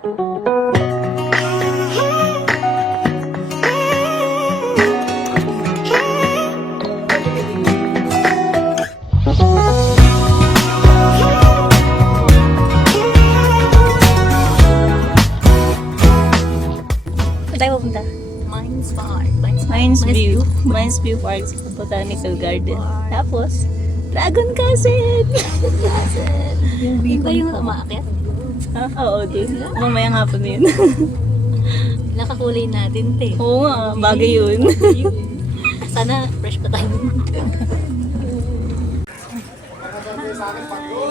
Tayo pupunta? Mines Park. Mines View. Mines View Park sa Botanical Garden. Tapos, Dragon Castle! Yung yung umaakyat? Ha? Oo, dun. Mamayang hapon na yun. Nakakulay natin, te. Oo nga, bagay yun. Sana fresh pa tayo.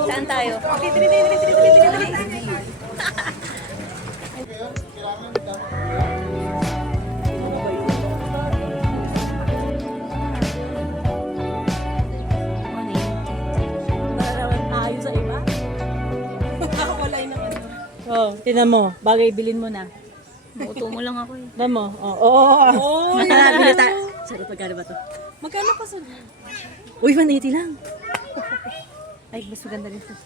Saan tayo? Oh, tinan mo. Bagay, bilhin mo na. Muto mo lang ako eh. Tinan mo. Oh. Bili tayo. Sarap, magkano ba to? Magkano pa sa... Uy, 180 lang. Ay, mas maganda rin to.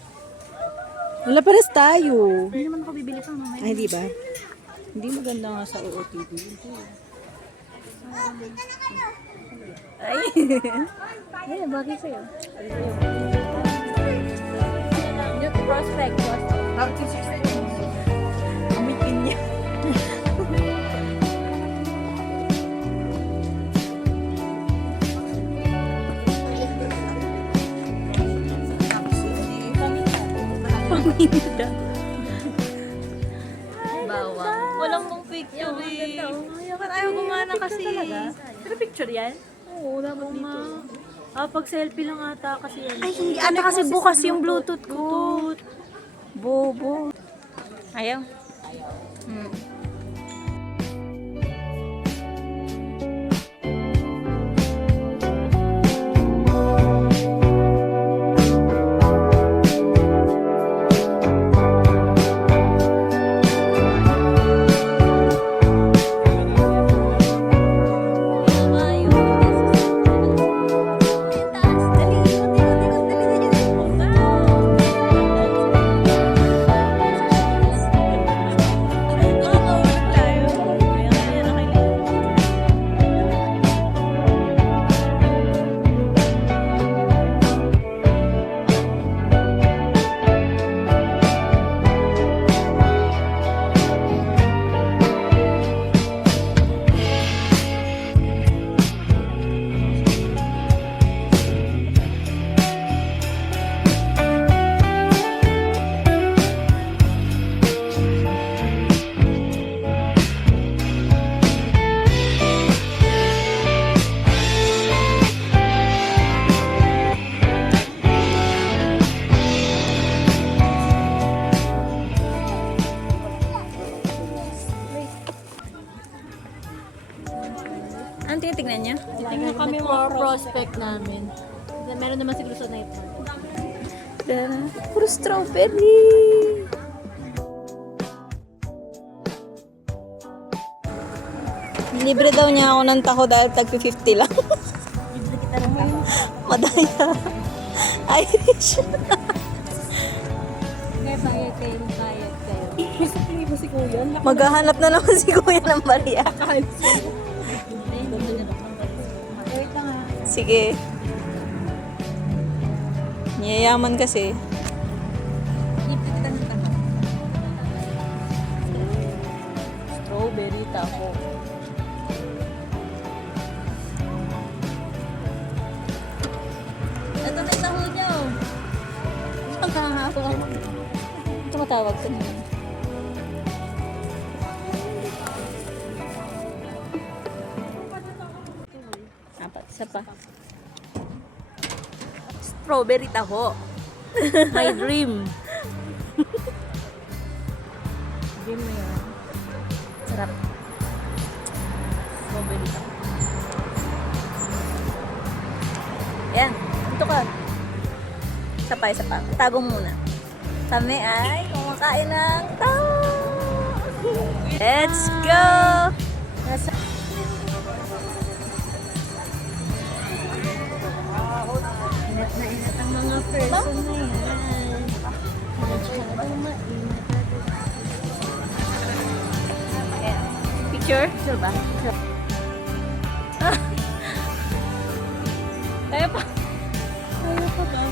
Wala pares tayo. Hindi naman ako bibili pa mamaya. Ay, di ba? Hindi maganda nga sa OOTD. Ay. Ay, bagay sa'yo. Youth prospect. Amoy pinya. Paminda. Bawang. Walang mong picture eh. Ayaw gumana kasi. Pero picture yan? Oo, dapat dito. Ah, pag selfie lang ata kasi yan. Ay, hindi ata kasi bukas yung Bluetooth ko. Bobo. Ayaw? Anong tinitignan niya? Tingnan kami Core mga prospect namin. Meron naman siguro sa night park. Puro strawberry. Libre daw niya ako ng taho dahil tag 50 lang. Libre kita ng tayo. Madaya. Irish. Kaya bayad kayo, bayad kayo. Gusto tingin mo si Kuya. Maghahanap na naman si Kuya ng barya. Ayun, doon na lang. Wait lang ha. Sige. Niyayaman kasi. Libre kita ng tayo. Strawberry taho. Ito na yung taho niyo. Ang kahahako. Ito matawag ko naman. Apat, isa pa. Strawberry taho. My dream. Game mo yan. Sarap. Strawberry taho. Yan. Ito ka. Isa pa, isa pa. Tago muna. Kami ay kumakain ng taho. Let's go! Inat na inat ang mga person na yan. Masyadong mainat. Picture? Sure ba? Kaya pa. Kaya pa ba?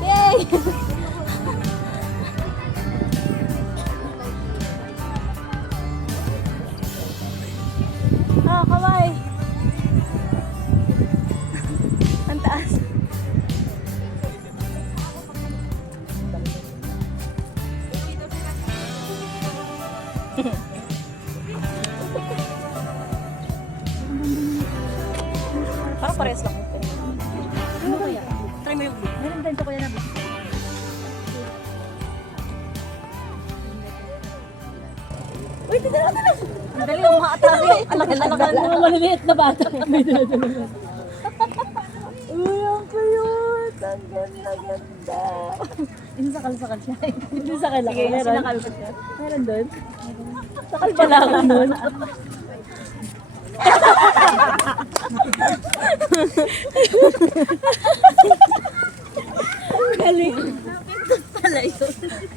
Yay! Ah, kaway. Ang taas. Parang parehas lang. Ano kaya? Try mo yung blue. Meron din to kuya na blue. Uy, titira na lang! Ang dali yung mga atake. Alakan Mga maliliit na bata. May dinadala. Uy, ang cute! Ang ganda-ganda! Hindi sakal siya. Hindi sakal ako. Sige, Meron. sinakal ko siya. Meron doon. Sakal pala ako nun. Galing. Pala yun.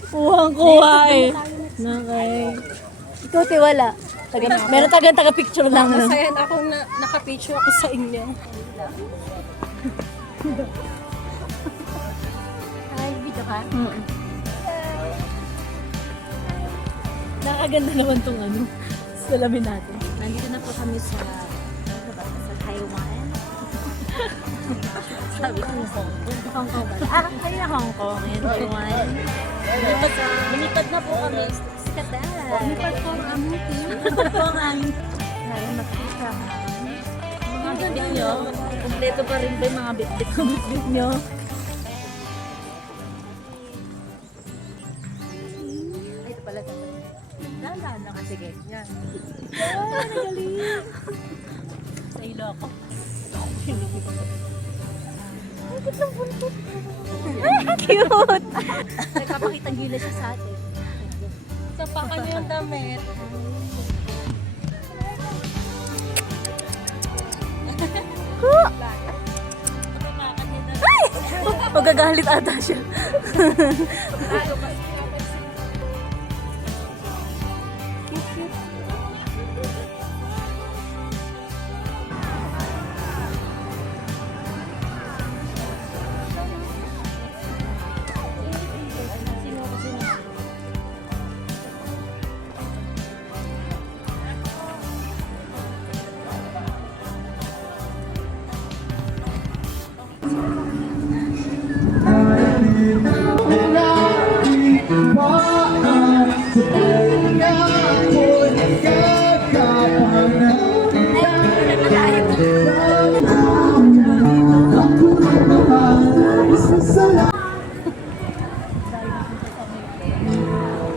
Kuhang-kuha eh. Nakay. Ikaw, Tiwala. Meron taga-picture lang. No? Masaya na ako na nakapicture ako sa inyo. Ay, video ka? Nakaganda naman tong ano. Salamin natin. Nandito na po kami sa Taiwan. Sabi ko Hong Kong. Hong Kong ba? Ah, kayo na Hong Kong. Ngayon, Taiwan. Lumipad na po kami. Skatal. Lumipad po ang aming team. Lumipad po ang aming. Ngayon, magkita. Mga bitbit nyo. Kompleto pa rin ba yung mga bitbit nyo? Ay, ito pala. Dahan lang. Sige. Yan. Ay, nagaling. Sa ilo ako. Cute! Nagpapakita ang gila siya sa atin. Sapakan niyo yung damit. Magagalit ata siya.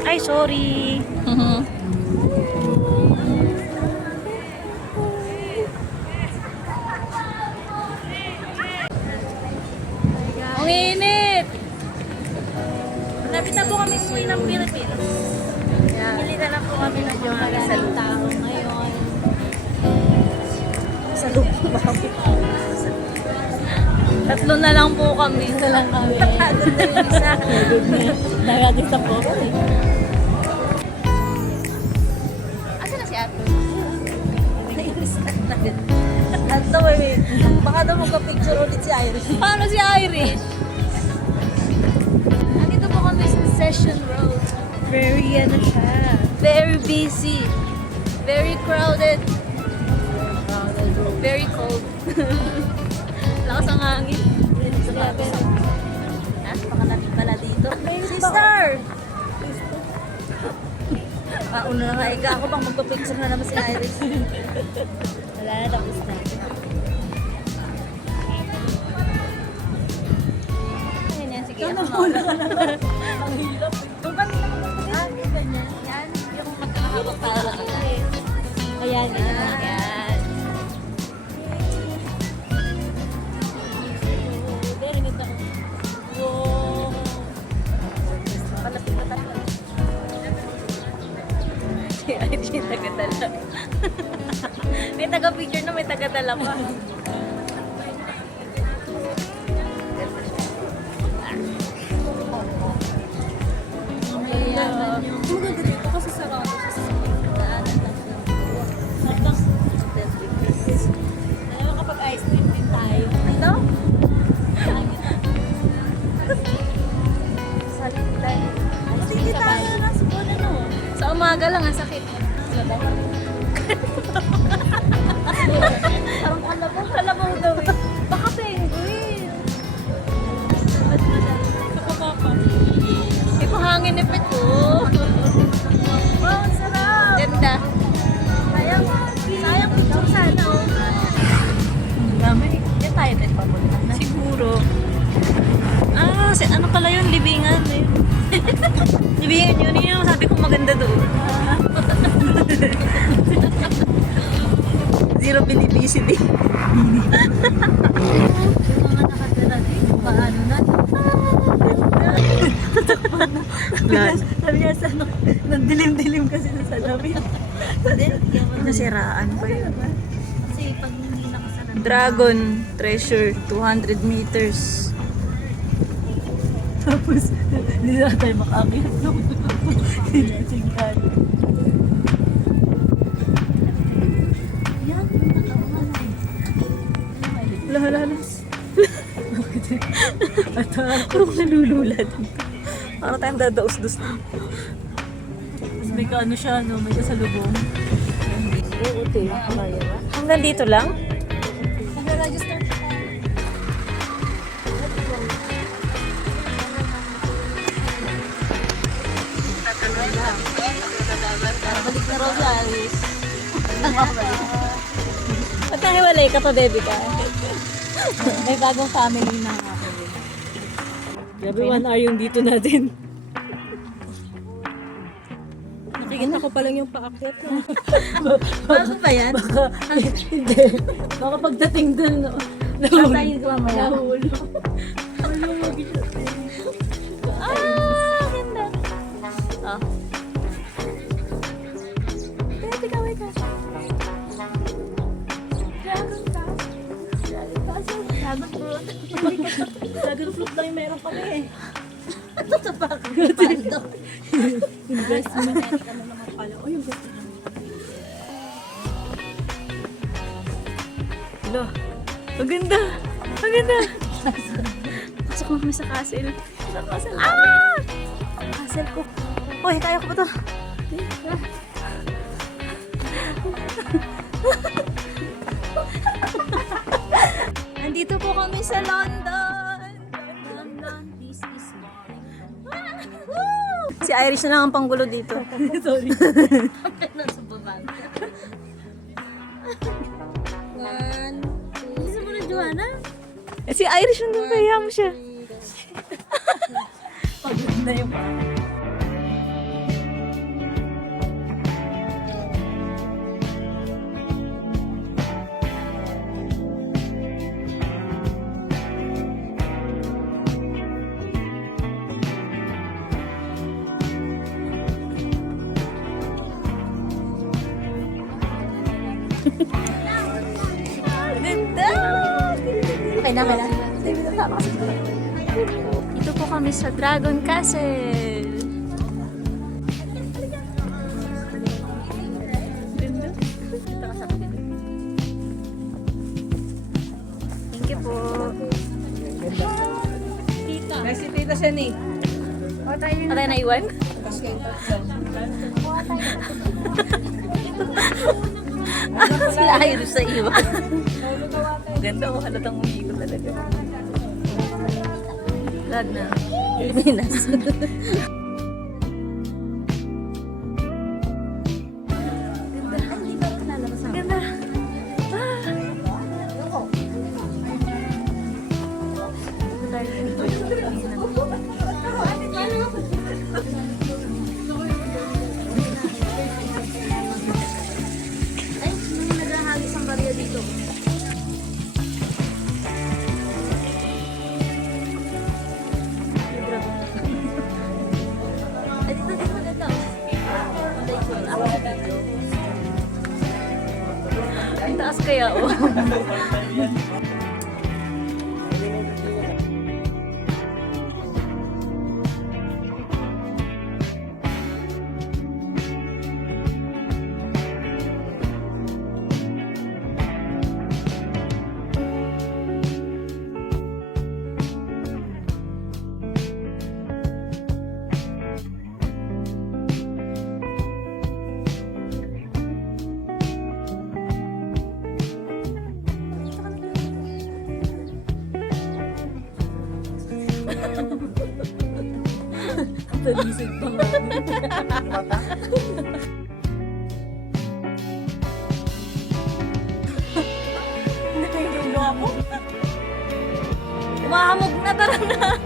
Ay, sorry. Ang init! Malapit na po kami umuwi ng Pilipinas. Bili na lang po kami ng mga tao ngayon. Sa lupa ba? Tatlo na lang po kami. Ito lang kami. Pagod na yung isa. Nagating sa po. Asa na si Ate? Nainis na din. At wait. Baka daw magka-picture ulit si Irish. Paano si Irish? Nandito po kami sa Session Road. Very ano siya. Very busy. Very crowded. Very cold. Lakas ang hangin. Baka natin pala dito. Sister! Una na nga ika ako pang magpa-picture na naman si Iris. Wala na, tapos na. Ayan yan, sige. Ano muna ka naman? Ang hilap. Kung kami naman magpa-picture. Ganyan. Yan. Yung magkakahawak para kita. Ayan, Yan. Very good ako. Wow. Palapit na tayo. Siya yung taga-dala. May taga-picture na may taga-dala pa. Maganda dito kasi sarado siya sa daanan lang siya. Alam mo kapag ice cream din tayo. Ito? Sige tayo na sa buwan ano. Sa umaga lang ang sakit. Parang kalabang. Kalabang daw eh. Baka penguin. Ba't masyado? Kapapapa. May pahangin ni Pet ko. Wow, ang sarap. Ganda. Sayang picture sana. Dami. Yan tayo din papunta na. Siguro. Ah, ano pala yun? Libingan eh. Libingan yun. Yun yung sabi ko maganda doon. Zero binibisity. Yung mga nakatira dito, paano na? Sabi niya sa ano, nandilim-dilim kasi sa salamin. Nasiraan pa yun. Kasi pag hindi nakasalan. Dragon Treasure, 200 meters. Tapos, hindi na tayo makakit. Hindi natin kaya. Yan, Lahalas. at Parang nalululad. Parang tayong dadaos-dos na. tapos may kaano siya, no? May kasalubong. Oo, te. Hanggang dito lang? Nag-register ka. Balik na raw si Alice. Ba't nahiwalay ka pa, baby ka? May bagong family na ako. Grabe, 1 hour yung dito natin. Nakikita ko pa lang yung paakyat. Bago ba yan? Hindi. Baka pagdating dun, no? Patayin ko mamaya. Nahulo. Ah, ganda. Ah. Baby ka, wait ka. Dragon ka. Dragon fruit. Dragon fruit lang yung meron kami eh. Ito sa Paldo. Investment. Ano naman pala. O yung gusto namin. Hello. Ang ganda. Ang ganda. Pasok na kami sa castle. Sa castle. Ah! Castle ko. Uy, kaya ko ba to? Nandito po kami sa London. London, this is mine. Si Irish na lang ang panggulo dito. Sorry. Nasa baba. 1, 2, gusto mo na, Joanna? Eh, si Irish nandun, kaya mo siya. Paganda yung Ganda! Okay na, kailan? Dito po kami sa Dragon Castle. Ganda. Dito ka sa kapit. Thank you po. Kasi tita siya ni. Patay na iwan? Sila Irish sa iwan. Ganda oh, halatang umiikot talaga. Lag na. Pilipinas. Ganda. Ay, may naghahagis ang barya dito. Taas kaya, oh. Talisig pa nga. Nahihilo ako. Umahamog na, tara na.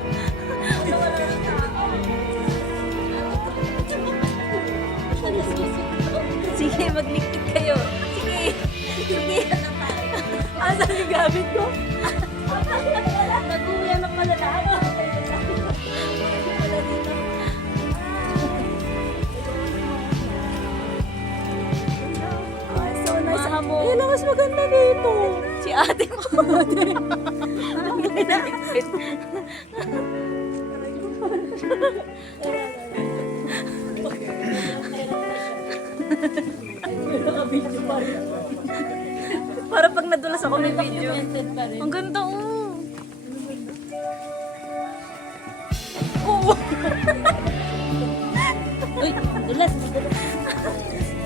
Sige, maglikit kayo. Sige. Sige. Asan yung gamit ko? Nag-uwi na pala lahat. Ay, so nice. Mahamog. Ayun lang, mas maganda dito. Si ate mo. Para pag nadulas ako ng video. Ang ganda, oh. Oo. Uy, dulas.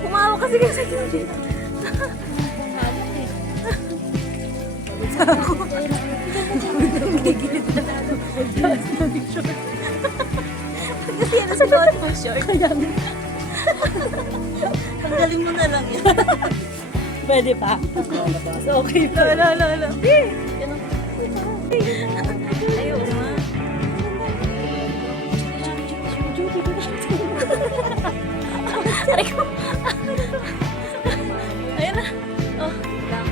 Kumawa kasi kayo sa gilid. Kasi yan sa suot mo short. Tanggalin mo na lang yan. Pwede pa? So, okay pa. Wala. Ayaw nga. Aray ko. Ayun na. Oh, lang.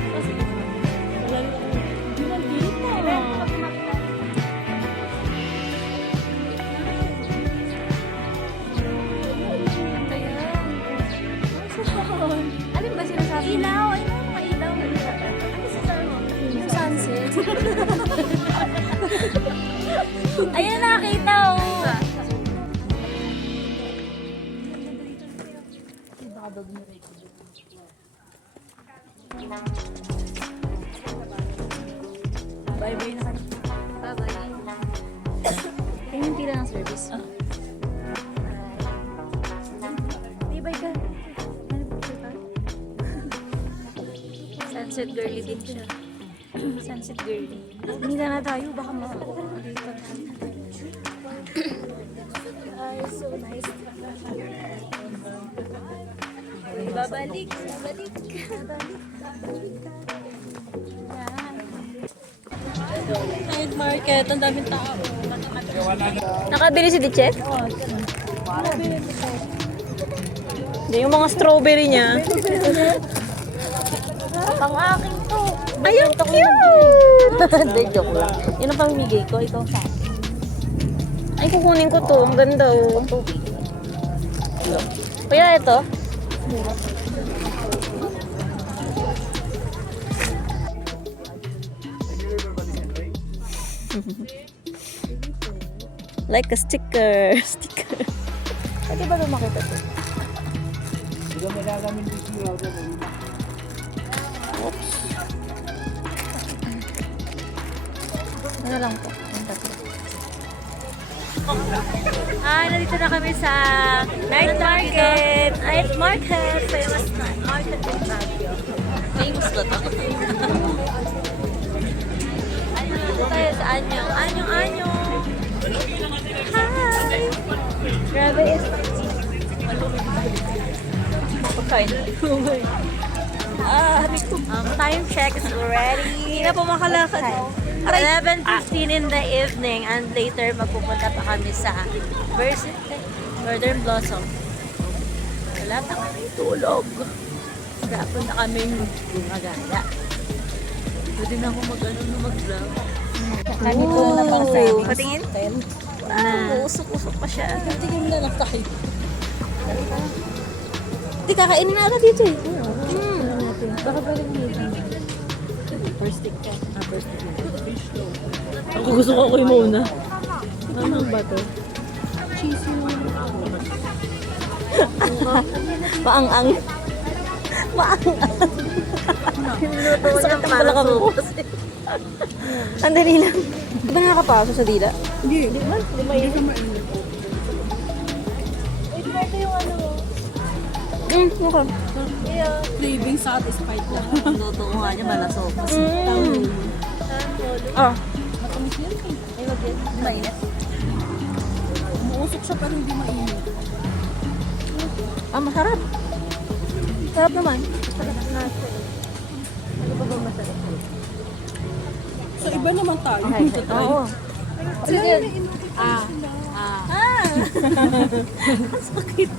Alin ba sinasabi? Ilaw. Ay, mga ilaw. Ano sinasabi mo? Yung sunset. Ayun, nakakita, oh. Bye-bye na kayo. Bye-bye. Kaya hindi lang ang service. Bye-bye ka. Sunset girly din siya. Sunset girly. Hindi na tayo. Baka makakalipat. Ay, so nice. Babalik. Night market, ang daming tao. Nakabili si Diche? Hindi, yung mga strawberry niya. Pang-akin to. Ay, ang cute! Hindi, joke lang. Yun ang pamimigay ko. Ikaw sa akin. Ay, kukunin ko to. Ang ganda, oh. Kuya, ito. Like a sticker. Pwede ba ito makita ito? Oops. Ano lang po? Nandito na kami sa night market. Night market. Famous night market in Baguio. Famous ba ito? Dito tayo sa Anyong. Anyong. Hi! Grabe is... Pagkain. Time check is already... Hindi na po makalakad. 11:15 in the evening and later magpupunta pa kami sa Northern Blossom. Wala pa kami tulog. Hapon na kami gumagala. Pwede na ako mag-vlog. Ganito na pang service. Patingin? Usok-usok pa siya. Tingin na lang tayo. Hindi, kakainin na ata dito eh. Baka pwede mo nito. First stick ka. First stick. Ako gusto ko yung muna. Ano ba to? Cheesy. Maang-ang. Maang-ang. Sakit ang balakang ko. Ang dali lang. Di ba nakakapaso sa dila? Hindi. Di ba? Di ba Hindi yun? ka mainit. Ito yung ano mo. Okay. Craving satisfied na. Luto ko nga niya, malasok. Ah. Matamis yan eh. Ay, mag-get. Mainit. Umuusok siya pero hindi mainit. Ah, masarap. Sarap naman. Masarap na. Ano ba ba masarap? So iba naman tayo. Oo. Sige. Ah. Sakit.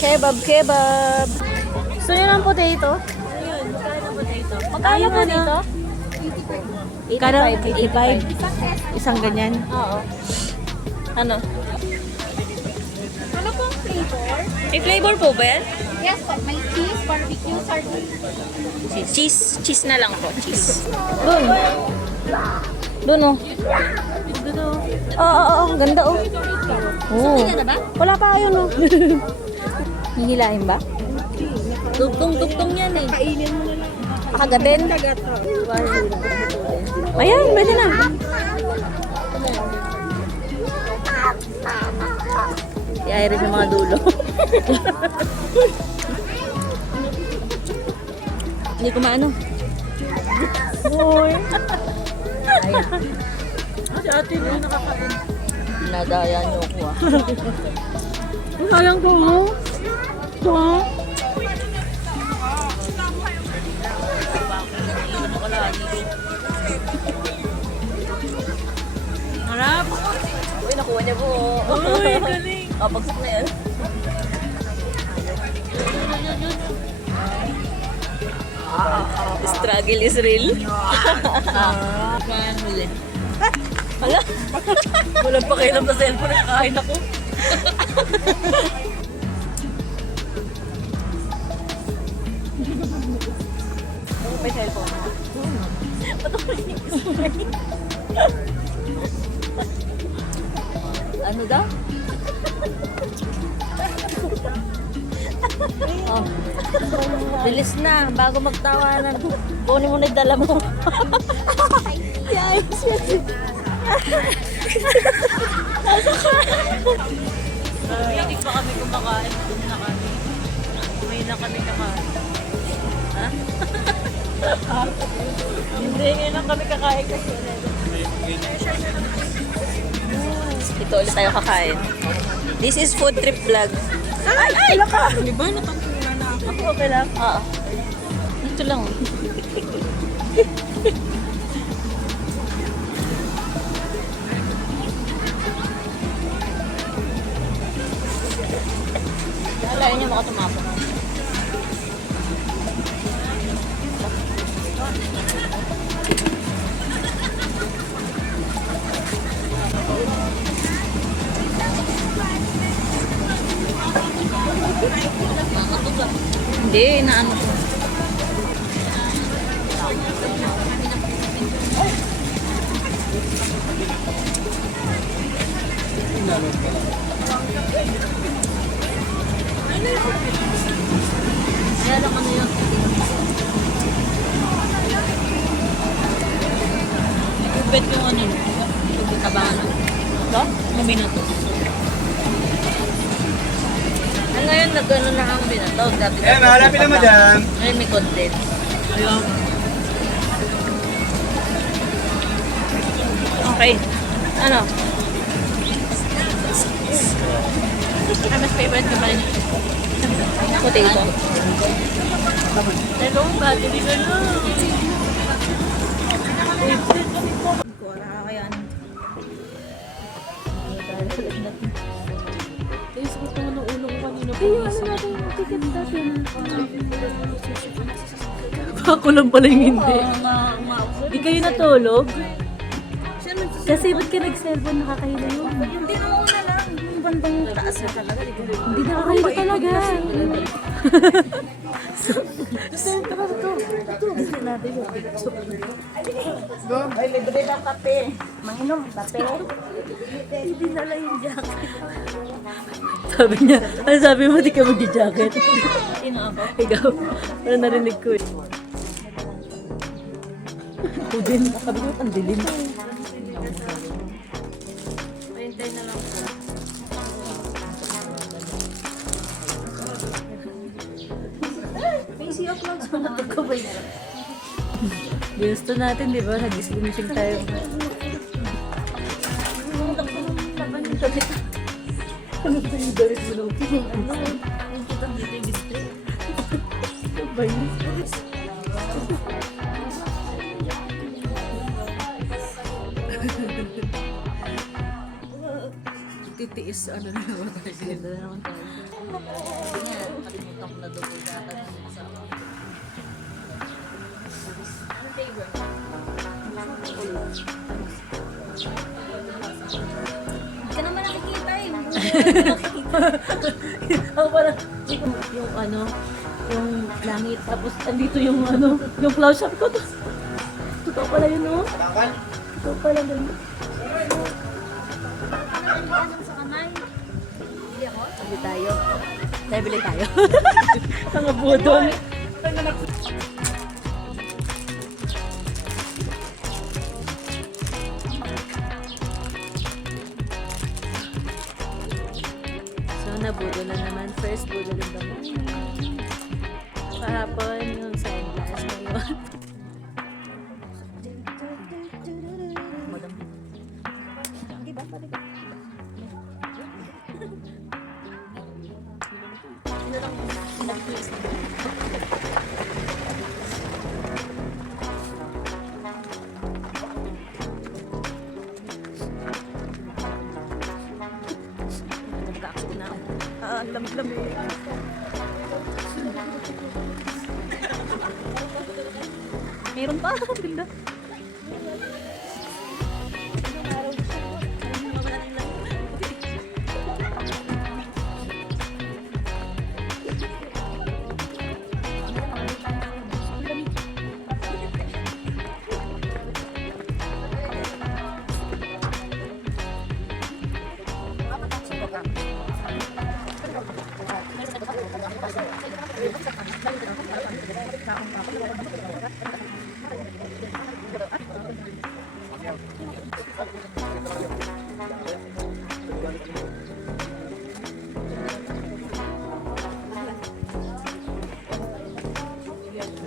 Kebab, kebab. Gusto niyo ng potato? Ayun, magkano ng potato? Magkano po dito? 85. Isang ganyan? Oo. Ano? Ano pong flavor? May flavor po ba yan? Yes po, may cheese, barbecue, sardine. Cheese na lang po. Cheese. Doon. Doon oh. Oo, ganda oh. Oo. Ano ba? Wala pa yun oh. Hihilahin ba? Tugtong yan eh. Kainin mo na lang. Kagatin. Kagat. Ayan, pwede na. I-iris yung mga dulo. Hindi ko maano. Uy. Ayan. Si ate na yung nakakain. Nadaya niyo ko ah. Sayang ko. Ito. Harap. Uy, nakuha niya po. Uy, galing. Bagsak na yan. Struggle is real. Hala. Walang pakialam sa cellphone. Nakain ako. May cellphone. Ano daw? Oh. Bilis na, bago magtawanan. Kunin mo na yung dala mo. Yayos yan. Hindi pa kami kumakain. May na kami kakain. Ha? Hindi, ngayon lang kami kakain kasi. Ito ulit tayo kakain. This is food trip vlog. Ay! Wala ka! Di ba natangkulan na ako? Ako okay lang? Oo. Dito lang. Alayin niyo mga tumapok. Hindi, naano ko. Kaya lang ano yun? Ubet yung ano yun? Ubet tabangan. Ito? Mabinato. Ngayon, nag-ano na ang binatog. Mahalapin na madam. Ngayon, may content. Ayun. Okay. Ano? Mas favorite ko pa rin. Potato. Hello, battery ka na. Wala ka kaya ano. Dahil sa lahat natin. Taste ko ito ng ulo ko kanina. Ano natin yung ticket natin. Ako lang pala yung hindi. Di kayo natulog? Kasi ba't ka nag-cellphone nakakahila yun? Hindi na una lang. Yung bandang taas na talaga. Hindi nakakahila talaga. Gusto natin yung ay, libre na kape. Manginom, kape. Hindi nala yung jacket. Sabi niya, ano sabi mo, di ka mag-jacket? Sino ako? Ikaw, ano narinig ko eh. Ako din, sabi ko, ang dilim. Pahintay na lang po. May sea of clouds pa natagkabay na lang. Gusto natin, di ba? Nag-slim-slim tayo. Ano ba yung dalit mo lang? Yung kitang dito yung display. Ano ba yun? Titiis, ano na naman tayo. Ganda na naman tayo. Kalimutan ko na double data. Hindi ka naman nakikita eh. Ako parang, yung ano, yung langit, tapos andito yung ano, yung cloud shop ko. Totoo pala yun, no? Totoo pala ganun. Sa kamay. Bili tayo. Tayo, bili tayo. Mga budol. So, nabudol na naman. First budol in the morning. Kahapon, yung sunglass ngayon. Nagka-accident na ako. Ang lamlam eh. Meron pa. Ganda.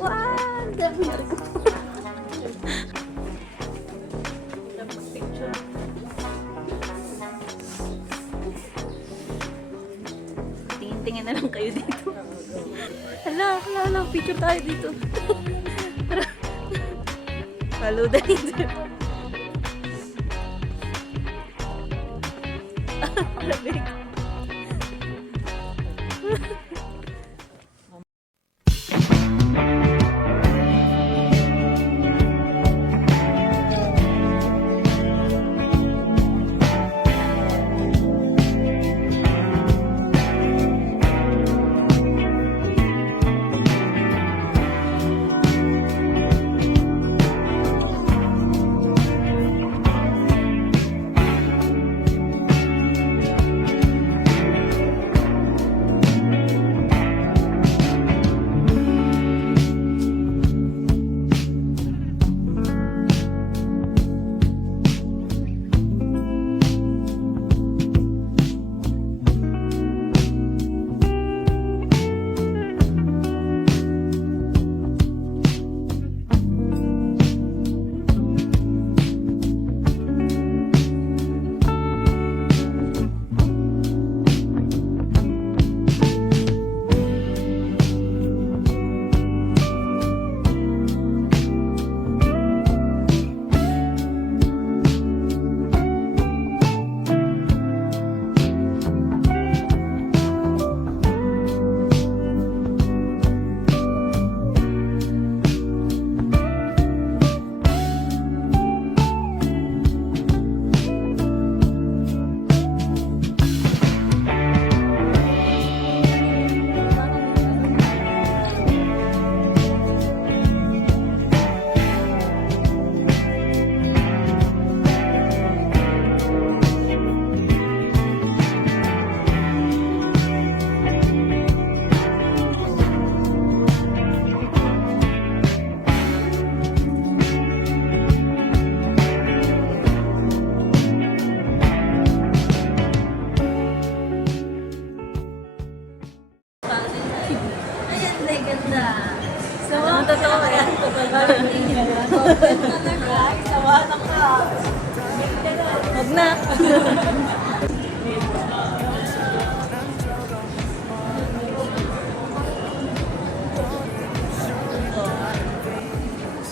Wow! Dami na rin. Tingin-tingin na lang kayo dito. Hala, picture tayo dito. Tara. Follow the leader. Grabe.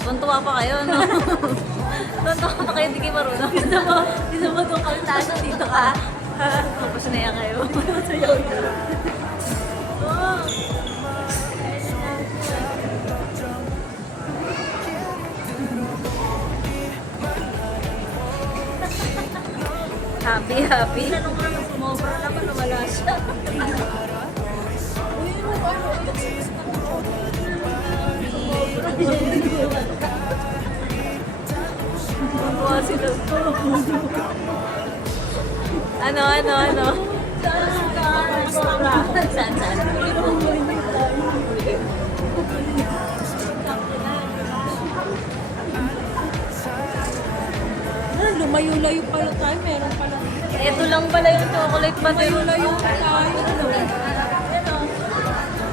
Tuntua pa kayo, no? Tuntua pa kayo, hindi kayo marunong. Gusto mo itong kaltasa dito ka? Tapos na yan kayo. Sayaw yun. Oh. Happy, happy. Tanong ko naman sumobra naman na wala siya. Tuwa sila. Ano? Saan? Lumayo-layo pala tayo. Meron pala. Ito lang pala yung chocolate ba? Lumayo-layo tayo. Ano?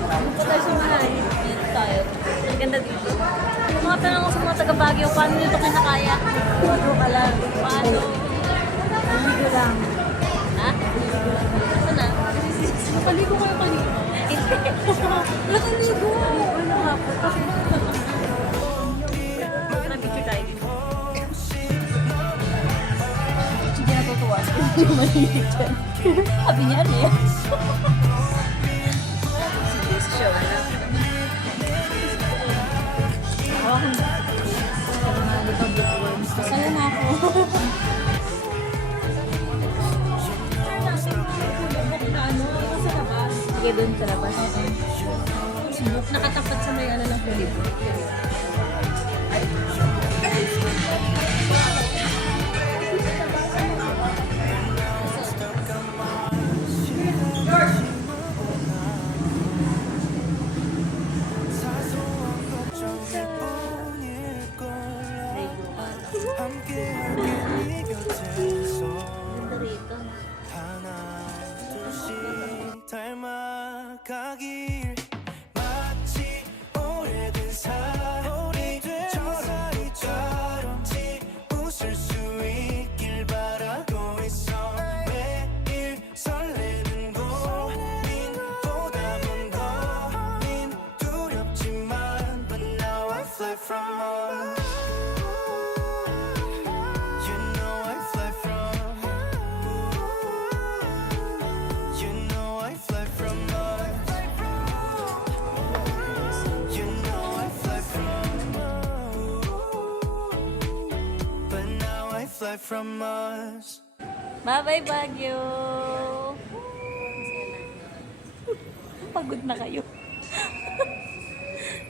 Punta tayo sa mahay. Dito tayo. Ang ganda dito. Mga tanong ko sa mga taga-Baguio, paano nito kinakaya? Paano ka lang? Paano? Hindi lang. Ha? Ito na. Napaligo kayo kanina. Nakaligo. Ano nga po? Kasi Picture tayo dito. hindi natutuwa. Hindi mahilig dyan. Sabi niya rin. Show na. Masaya na ako. Sige, dun sa labas. Nakatapat sa may ano ng kulib. Ganda rito. 닮아가길 마치 오래된 사이 처럼 웃을 수 있길 바라고 있어 매일 설레는 고민보다 먼 고민 두렵지만 but now I fly from Mars You know I fly from You know I fly from Mars You know I fly from But now I fly from Mars Bye-bye, Baguio! Pagod na kayo.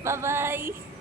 Bye-bye!